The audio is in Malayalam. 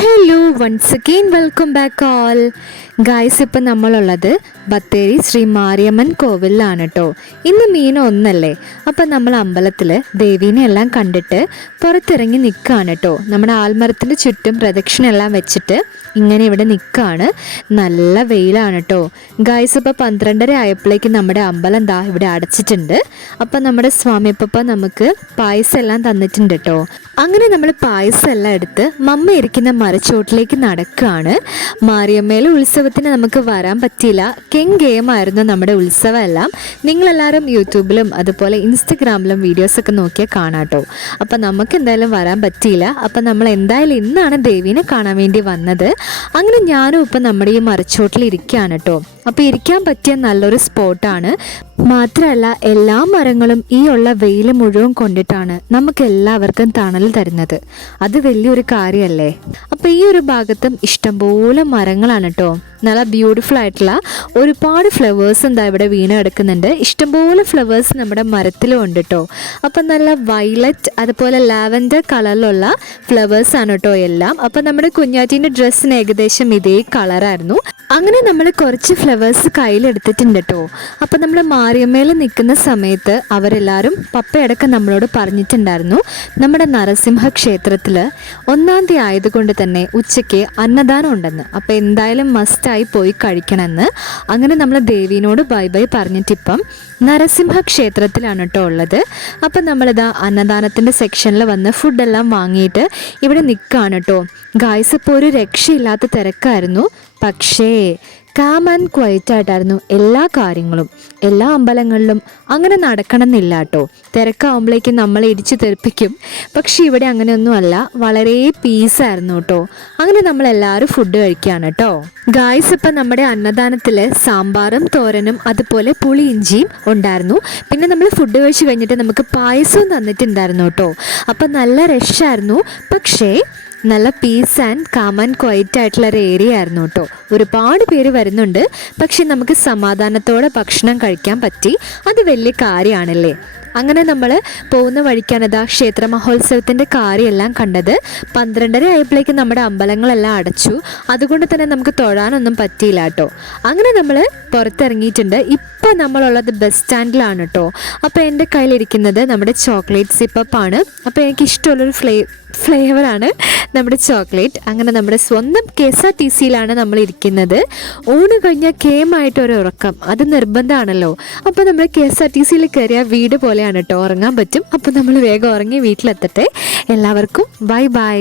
Hello once again welcome back all guys. ഇപ്പം നമ്മളുള്ളത് ബത്തേരി ശ്രീ മാരിയമ്മൻ കോവിലാണ് കേട്ടോ. ഇന്ന് മീനം ഒന്നല്ലേ, അപ്പം നമ്മൾ അമ്പലത്തിൽ ദേവീനെ എല്ലാം കണ്ടിട്ട് പുറത്തിറങ്ങി നിൽക്കുകയാണ് കേട്ടോ. നമ്മുടെ ആൽമരത്തിൻ്റെ ചുറ്റും പ്രദക്ഷിണം എല്ലാം വെച്ചിട്ട് ഇങ്ങനെ ഇവിടെ നിൽക്കുകയാണ്. നല്ല വെയിലാണ് കേട്ടോ ഗായ്സ്. ഇപ്പോൾ 12:30 ആയപ്പോഴേക്കും നമ്മുടെ അമ്പലം ദാ ഇവിടെ അടച്ചിട്ടുണ്ട്. അപ്പം നമ്മുടെ സ്വാമിയപ്പ നമുക്ക് പായസം എല്ലാം തന്നിട്ടുണ്ട് കേട്ടോ. അങ്ങനെ നമ്മൾ പായസം എല്ലാം എടുത്ത് മമ്മ ഇരിക്കുന്ന മരച്ചോട്ടിലേക്ക് നടക്കുകയാണ്. മാരിയമ്മയിലെ ഉത്സവത്തിന് നമുക്ക് വരാൻ പറ്റിയില്ല. ഗെയിമായിരുന്നു നമ്മുടെ ഉത്സവം എല്ലാം. നിങ്ങളെല്ലാവരും യൂട്യൂബിലും അതുപോലെ ഇൻസ്റ്റഗ്രാമിലും വീഡിയോസൊക്കെ നോക്കിയാൽ കാണാം കേട്ടോ. അപ്പം നമുക്ക് എന്തായാലും വരാൻ പറ്റിയില്ല. അപ്പം നമ്മൾ എന്തായാലും ഇന്നാണ് ദേവീനെ കാണാൻ വേണ്ടി വന്നത്. അങ്ങനെ ഞാനും ഇപ്പം നമ്മുടെ ഈ മരച്ചോട്ടിൽ ഇരിക്കുകയാണ് കേട്ടോ. അപ്പോൾ ഇരിക്കാൻ പറ്റിയ നല്ലൊരു സ്പോട്ടാണ്. മാത്രമല്ല എല്ലാ മരങ്ങളും ഈ ഉള്ള വെയിൽ മുഴുവൻ കൊണ്ടിട്ടാണ് നമുക്ക് എല്ലാവർക്കും തണൽ തരുന്നത്. അത് വലിയൊരു കാര്യമല്ലേ. അപ്പോൾ ഈ ഒരു ഭാഗത്തും ഇഷ്ടംപോലെ മരങ്ങളാണ് കേട്ടോ. നല്ല ബ്യൂട്ടിഫുൾ ആയിട്ടുള്ള ഒരുപാട് ഫ്ലവേഴ്സ് എന്താ ഇവിടെ വീണ് കിടക്കുന്നുണ്ട്. ഇഷ്ടംപോലെ ഫ്ലവേഴ്സ് നമ്മുടെ മരത്തിലും ഉണ്ട് കേട്ടോ. അപ്പം നല്ല വയലറ്റ് അതുപോലെ ലാവൻഡർ കളറിലുള്ള ഫ്ലവേഴ്സാണ് കേട്ടോ എല്ലാം. അപ്പം നമ്മുടെ കുഞ്ഞാറ്റീൻ്റെ ഡ്രസ്സിന് ഏകദേശം ഇതേ കളറായിരുന്നു. അങ്ങനെ നമ്മൾ കുറച്ച് ഫ്ലവേഴ്സ് കയ്യിലെടുത്തിട്ടുണ്ട് കേട്ടോ. അപ്പം നമ്മൾ മാരിയമ്മയിൽ നിൽക്കുന്ന സമയത്ത് അവരെല്ലാവരും പപ്പയടക്കം നമ്മളോട് പറഞ്ഞിട്ടുണ്ടായിരുന്നു, നമ്മുടെ നരസിംഹ ക്ഷേത്രത്തിൽ 1-ാം തീയതി ആയതുകൊണ്ട് തന്നെ ഉച്ചയ്ക്ക് അന്നദാനം ഉണ്ടെന്ന്. അപ്പോൾ എന്തായാലും മസ്റ്റായി പോയി കഴിക്കണമെന്ന്. അങ്ങനെ നമ്മൾ ദേവീനോട് ബൈ ബൈ പറഞ്ഞിട്ടിപ്പം നരസിംഹ ക്ഷേത്രത്തിലാണ് കേട്ടോ ഉള്ളത്. അപ്പം നമ്മളിതാ അന്നദാനത്തിൻ്റെ സെക്ഷനിൽ വന്ന് ഫുഡെല്ലാം വാങ്ങിയിട്ട് ഇവിടെ നിൽക്കുകയാണ് കേട്ടോ. ഗായ്സ് ഇപ്പോൾ ഒരു രക്ഷയില്ലാത്ത തിരക്കായിരുന്നു. പക്ഷേ കാം ആൻഡ് ക്വയറ്റ് ആയിട്ടായിരുന്നു എല്ലാ കാര്യങ്ങളും. എല്ലാ അമ്പലങ്ങളിലും അങ്ങനെ നടക്കണമെന്നില്ല കേട്ടോ. തിരക്കാവുമ്പോഴേക്കും നമ്മളെ ഇടിച്ചു തെറിപ്പിക്കും. പക്ഷെ ഇവിടെ അങ്ങനെയൊന്നുമല്ല, വളരെ പീസായിരുന്നു കേട്ടോ. അങ്ങനെ നമ്മളെല്ലാവരും ഫുഡ് കഴിക്കുകയാണ് കേട്ടോ. ഗായ്സ് ഇപ്പം നമ്മുടെ അന്നദാനത്തിൽ സാമ്പാറും തോരനും അതുപോലെ പുളി ഇഞ്ചിയും ഉണ്ടായിരുന്നു. പിന്നെ നമ്മൾ ഫുഡ് കഴിച്ച് കഴിഞ്ഞിട്ട് നമുക്ക് പായസവും തന്നിട്ടുണ്ടായിരുന്നു കേട്ടോ. അപ്പം നല്ല രക്ഷായിരുന്നു. പക്ഷേ നല്ല piece and calm and quiet ആയിട്ടുള്ള ഒരു ഏരിയ ആയിരുന്നു കേട്ടോ. ഒരുപാട് പേര് വരുന്നുണ്ട്, പക്ഷെ നമുക്ക് സമാധാനത്തോടെ ഭക്ഷണം കഴിക്കാൻ പറ്റി. അത് വലിയ കാര്യമാണല്ലേ. അങ്ങനെ നമ്മൾ പോകുന്ന വഴിക്കാണത് ക്ഷേത്ര മഹോത്സവത്തിൻ്റെ കാര്യമെല്ലാം കണ്ടത്. 12:30 ആയപ്പോഴേക്കും നമ്മുടെ അമ്പലങ്ങളെല്ലാം അടച്ചു. അതുകൊണ്ട് തന്നെ നമുക്ക് തൊഴാനൊന്നും പറ്റിയില്ല കേട്ടോ. അങ്ങനെ നമ്മൾ പുറത്തിറങ്ങിയിട്ടുണ്ട്. ഇപ്പം നമ്മളുള്ളത് ബസ് സ്റ്റാൻഡിലാണ് കേട്ടോ. അപ്പോൾ എൻ്റെ കയ്യിലിരിക്കുന്നത് നമ്മുടെ ചോക്ലേറ്റ് സിപ്പപ്പാണ്. അപ്പോൾ എനിക്കിഷ്ടമുള്ളൊരു ഫ്ലേവറാണ് നമ്മുടെ ചോക്ലേറ്റ്. അങ്ങനെ നമ്മുടെ സ്വന്തം KSRTCയിലാണ് നമ്മൾ ഇരിക്കുന്നത്. ഊണ് കഴിഞ്ഞാൽ കേമായിട്ടൊരു ഉറക്കം അത് നിർബന്ധമാണല്ലോ. അപ്പോൾ നമ്മൾ KSRTCയിൽ കയറിയ വീട് പോലെയാണ് കേട്ടോ, ഉറങ്ങാൻ പറ്റും. അപ്പോൾ നമ്മൾ വേഗം ഉറങ്ങി വീട്ടിലെത്തട്ടെ. എല്ലാവർക്കും ബൈ ബൈ.